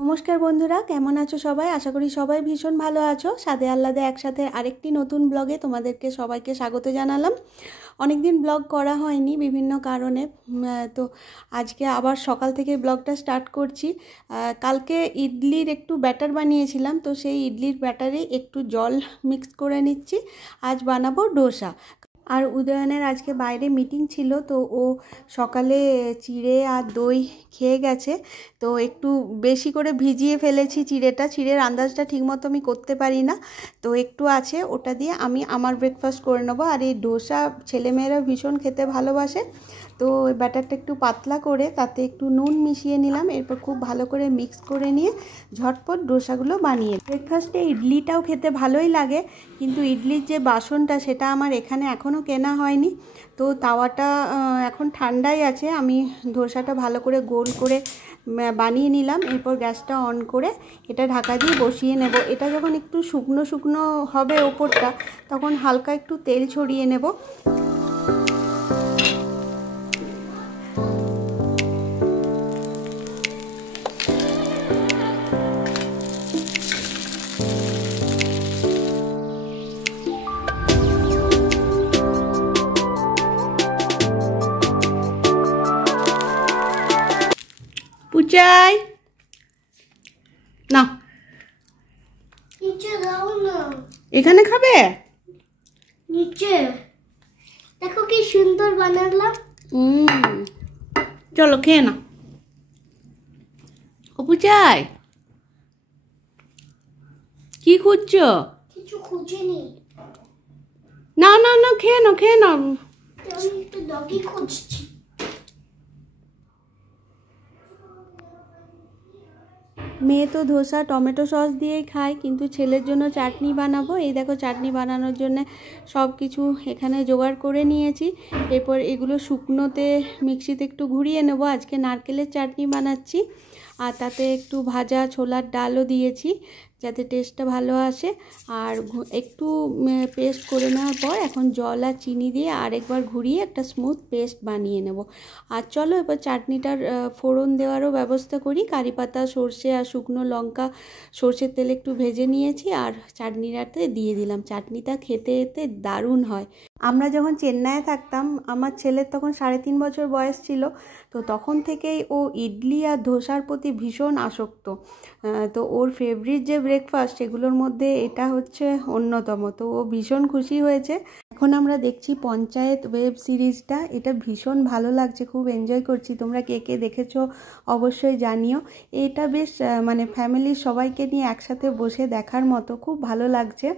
নমস্কার বন্ধুরা, কেমন আছো সবাই? আশা করি সবাই ভীষণ ভালো আছো। স্বাদে আহ্লাদে একসাথে আরেকটি নতুন ব্লগে তোমাদেরকে সবাইকে স্বাগত জানালাম। অনেক দিন ব্লগ করা হয়নি বিভিন্ন কারণে, তো আজকে আবার সকাল থেকে ব্লগটা স্টার্ট করছি। কালকে ইডলির একটু ব্যাটার বানিয়েছিলাম, তো সেই ইডলির ব্যাটারে একটু জল মিক্স করে নিচ্ছি। আজ বানাবো ডোসা। আর উদয়নের আজকে বাইরে মিটিং ছিল, তো ও সকালে চিড়ে আর দই খেয়ে গেছে। তো একটু বেশি করে ভিজিয়ে ফেলেছি চিড়েটা। চিড়ের আন্দাজটা ঠিকমতো আমি করতে পারি না, তো একটু আছে, ওটা দিয়ে আমি আমার ব্রেকফাস্ট করে নেবো। আর এই ডোসা ছেলেমেয়েরা ভীষণ খেতে ভালোবাসে, তো ব্যাটারটা একটু পাতলা করে তাতে একটু নুন মিশিয়ে নিলাম। এরপর খুব ভালো করে মিক্স করে নিয়ে ঝটপট ডোসাগুলো বানিয়ে। ব্রেকফাস্টে ইডলিটাও খেতে ভালোই লাগে, কিন্তু ইডলির যে বাসনটা সেটা আমার এখানে এখনও কেনা হয়নি। তো তাওয়াটা এখন ঠান্ডাই আছে। আমি ডোসাটা ভালো করে গোল করে বানিয়ে নিলাম। এরপর গ্যাসটা অন করে এটা ঢাকা দিয়ে বসিয়ে নেব। এটা যখন একটু শুকনো শুকনো হবে ওপরটা, তখন হালকা একটু তেল ছড়িয়ে নেব। পুচাই না, নিচে দাও না। এখানে খাবে? নিচে দেখো কি সুন্দর বানালাম। চলো খেয়ে না। ও পুচাই, কি খুঁজছো? কিছু খুঁজিনি, না না না, খেয়ে নাও খেয়ে নাও। আমি একটু ডগি খুঁজছি। মেয়ে তো ধোসা টমেটো সস দিয়েই খায়, কিন্তু ছেলের জন্য চাটনি বানাবো। এই দেখো, চাটনি বানানোর জন্য সব কিছু এখানে জোগাড় করে নিয়েছি। এরপর এগুলো শুকনোতে মিক্সিতে একটু ঘুরিয়ে নেব। আজকে নারকেলের চাটনি বানাচ্ছি, আর তাতে একটু ভাজা ছোলার ডালও দিয়েছি যাতে টেস্টটা ভালো আসে। আর একটু পেস্ট করে নেওয়ার পর এখন জল আর চিনি দিয়ে আরেকবার ঘুরিয়ে একটা স্মুথ পেস্ট বানিয়ে নেব। আর চলো এবার চাটনিটার ফোড়ন দেওয়ারও ব্যবস্থা করি। কারি পাতা, সর্ষে আর শুকনো লঙ্কা সর্ষের তেলে একটু ভেজে নিয়েছি, আর চাটনিটাতে দিয়ে দিলাম। চাটনিটা খেতে এতে দারুণ হয়। আমরা যখন চেন্নাইয়ে থাকতাম, আমার ছেলের তখন 3.5 বছর বয়স ছিল, তো তখন থেকেই ও ইডলি আর ধোসার প্রতি ভীষণ আসক্ত। তো ওর ফেভারিট যে ব্রেকফাস্ট সেগুলোর মধ্যে এটা হচ্ছে অন্যতম। তো ও ভীষণ খুশি হয়েছে। এখন আমরা দেখছি পঞ্চায়েত ওয়েব সিরিজটা, এটা ভীষণ ভালো লাগছে, খুব এনজয় করছি। তোমরা কে কে দেখেছো অবশ্যই জানিও। এটা বেশ মানে ফ্যামিলির সবাইকে নিয়ে একসাথে বসে দেখার মতো, খুব ভালো লাগছে।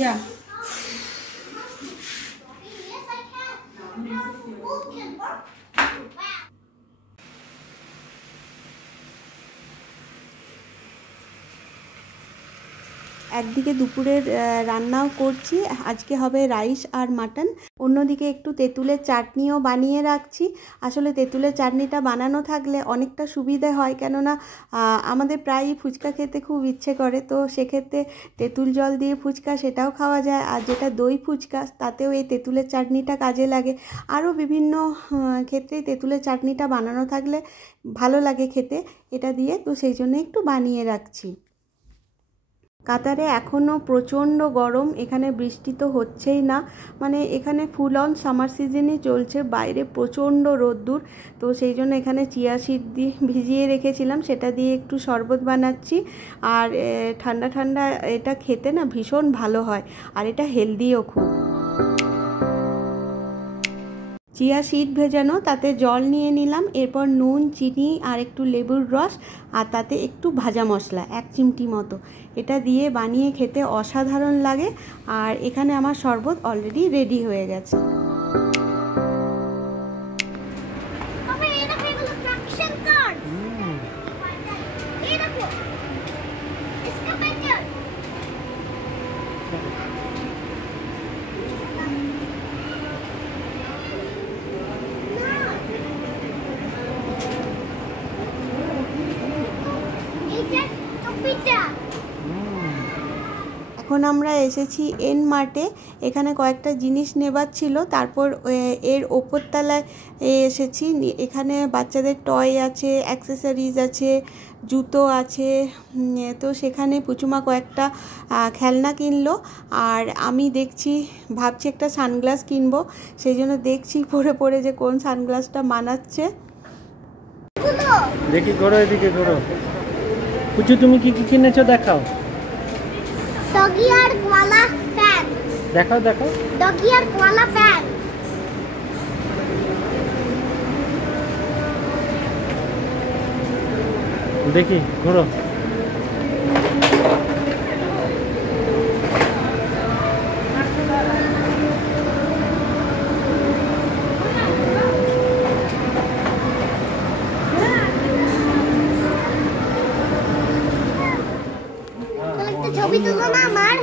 যা একদিকে দুপুরের রান্নাও করছি, আজকে হবে রাইস আর মাটন। অন্যদিকে একটু তেঁতুলের চাটনিও বানিয়ে রাখছি। আসলে তেঁতুলের চাটনিটা বানানো থাকলে অনেকটা সুবিধে হয়, কেননা আমাদের প্রায়ই ফুচকা খেতে খুব ইচ্ছে করে। তো সেক্ষেত্রে তেঁতুল জল দিয়ে ফুচকা সেটাও খাওয়া যায়, আর যেটা দই ফুচকা তাতেও এই তেঁতুলের চাটনিটা কাজে লাগে। আরও বিভিন্ন ক্ষেত্রেই তেঁতুলের চাটনিটা বানানো থাকলে ভালো লাগে খেতে এটা দিয়ে, তো সেই জন্য একটু বানিয়ে রাখছি। কাতারে এখনও প্রচণ্ড গরম, এখানে বৃষ্টি তো হচ্ছেই না, মানে এখানে ফুল অন সামার সিজনই চলছে। বাইরে প্রচণ্ড রোদ্দুর, তো সেই জন্য এখানে চিয়া সিড দিয়ে ভিজিয়ে রেখেছিলাম, সেটা দিয়ে একটু শরবত বানাচ্ছি। আর ঠান্ডা ঠান্ডা এটা খেতে না ভীষণ ভালো হয়, আর এটা হেলদিও খুব। চিয়া সিড ভেজানো, তাতে জল নিয়ে নিলাম। এরপর নুন, চিনি আর একটু লেবুর রস, আর তাতে একটু ভাজা মশলা 1 চিমটি মতো, এটা দিয়ে বানিয়ে খেতে অসাধারণ লাগে। আর এখানে আমার শরবত অলরেডি রেডি হয়ে গেছে। এখন আমরা এসেছি এন মার্টে। এখানে কয়েকটা জিনিস নেবার ছিল, তারপর এর ওপরতলায় এসেছি। এখানে বাচ্চাদের টয় আছে, অ্যাক্সেসরিজ আছে, জুতো আছে। তো সেখানে পুচুমা কয়েকটা খেলনা কিনলো, আর আমি ভাবছি একটা সানগ্লাস কিনবো। সেই জন্য দেখছি পরে পরে যে কোন সানগ্লাসটা মানাচ্ছে। দেখি ঘোরো, এদিকে ঘোরো। পুচু তুমি কি কি কিনেছো দেখাও। ডগি আর কোয়ালা ফ্যান। দেখাও দেখাও। ডগি আর কোয়ালা ফ্যান। দেখি ঘোরো। ছবি তুলো না আমার।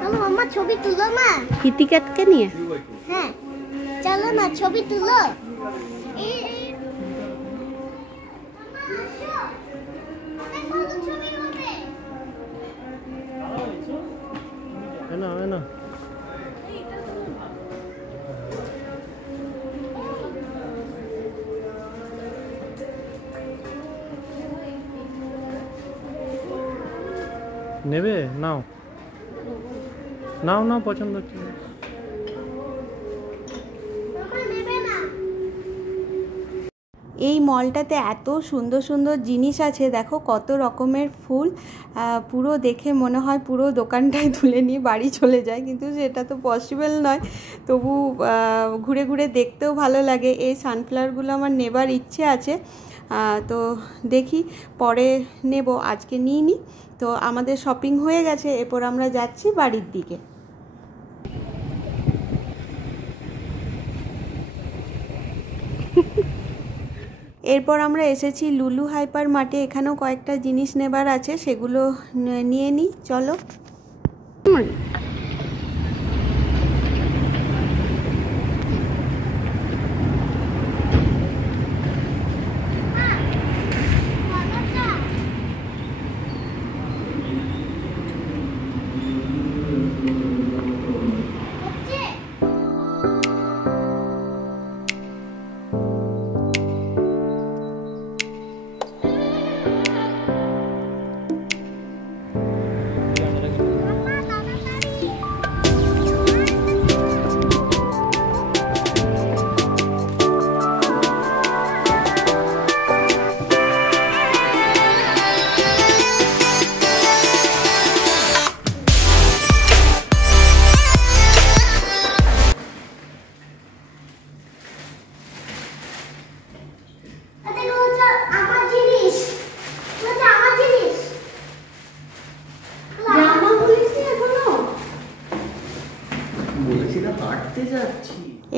চলো মাম্মা ছবি তুলো না। কিটিক্যাটকে নিয়ে। হ্যাঁ চলো না ছবি তুলো। এনো এনো। নেবে? নাও নাও নাও, পছন্দ হচ্ছে। এই মলটাতে এত সুন্দর সুন্দর জিনিস আছে, দেখো কত রকমের ফুল। পুরো দেখে মনে হয় পুরো দোকানটাই তুলে নিয়ে বাড়ি চলে যায়, কিন্তু সেটা তো পসিবল নয়। তবু ঘুরে ঘুরে দেখতেও ভালো লাগে। এই সানফ্লাওয়ারগুলো আমার নেবার ইচ্ছে আছে, তো দেখি পরে নেব, আজকে নিইনি। তো আমাদের শপিং হয়ে গেছে, এরপর আমরা যাচ্ছি বাড়ির দিকে। এরপর আমরা এসেছি লুলু হাইপার মার্টে। এখানেও কয়েকটা জিনিস নেবার আছে, সেগুলো নিয়ে নিই, চলো।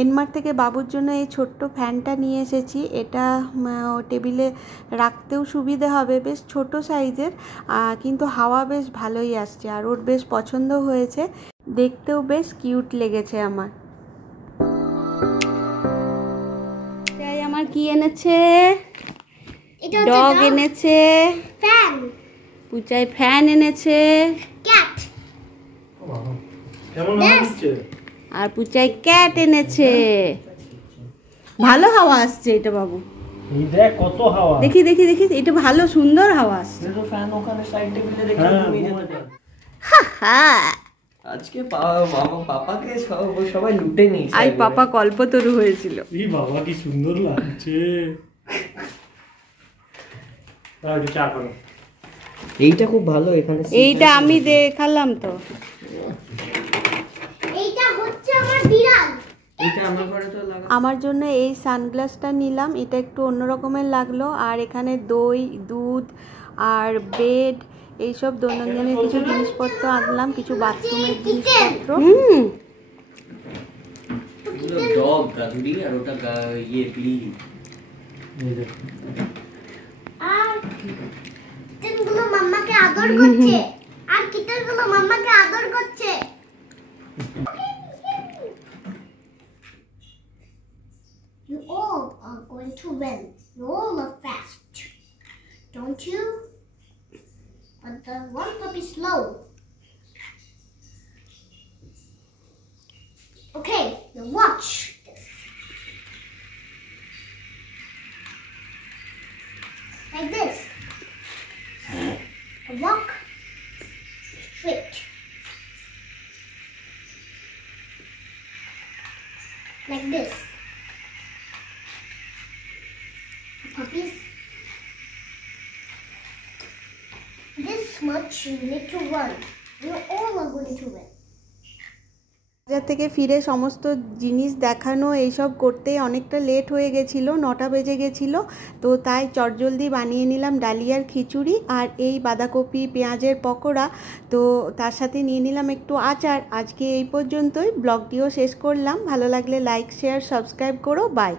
এনমার্ট থেকে বাবুর জন্য এই ছোট্ট ফ্যানটা নিয়ে এসেছি। এটা টেবিলে রাখতেও সুবিধে হবে, বেশ ছোট সাইজের, কিন্তু হাওয়া বেশ ভালোই আসছে, আর ওর বেশ পছন্দ হয়েছে, দেখতেও বেশ কিউট লেগেছে আমার। তাই আমার কি এনেছে? ডগ এনেছে, ফ্যান, পুচাই ফ্যান এনেছে, ক্যাট, কেমন হচ্ছে? আর পুচাই ক্যাট এনেছে। ভালো হাওয়া আসছে এটা বাবু। এই দেখ কত হাওয়া। দেখি দেখি দেখি, এটা ভালো সুন্দর হাওয়া আসছে। তো ফ্যান ওখানে সাইড টেবিলে রেখে ঘুমিয়ে যেতে। আজকে পাপাকে সবাই লুটে নিয়েছে। আই পাপা কল্পতরু হয়েছিল। এই বাবা কি সুন্দর লাগছে। একটু চা করো। এইটা খুব ভালো, এখানে এইটা আমি দেখালাম তো। এইটা হচ্ছে আমার বিড়াল। এইটা আমার ঘরে তো লাগা। আমার জন্য এই সানগ্লাসটা নিলাম, এটা একটু অন্য রকমের লাগলো। আর এখানে দই, দুধ আর ব্রেড, এইসব দৈনন্দিনের কিছু জিনিসপত্র আনলাম, কিছু বাথরুমের জিনিসপত্র। ডগ গাদুরি আর ওটা ইয়ে বিলি। আর কিটেনগুলো মাম্মাকে আদর করছে, আর কিটেনগুলো মাম্মাকে আদর করছে। You all are going to win. You all are fast, don't you? And the one puppy slow. Okay, now watch this. Like this. I walk straight. Like this. The puppies. This much you need to run. You all are going to win. বাজার থেকে ফিরে সমস্ত জিনিস দেখানো এইসব করতে অনেকটা late হয়ে গেছিলো, 9টা বেজে গেছিলো। তো তাই চটজলদি বানিয়ে নিলাম ডালিয়ার খিচুড়ি আর এই বাঁধাকপি পেঁয়াজের পকোড়া। তো তার সাথে নিয়ে নিলাম একটু আচার। আজকে এই পর্যন্তই, ব্লগটিও শেষ করলাম। ভালো লাগলে লাইক শেয়ার সাবস্ক্রাইব করো। বাই।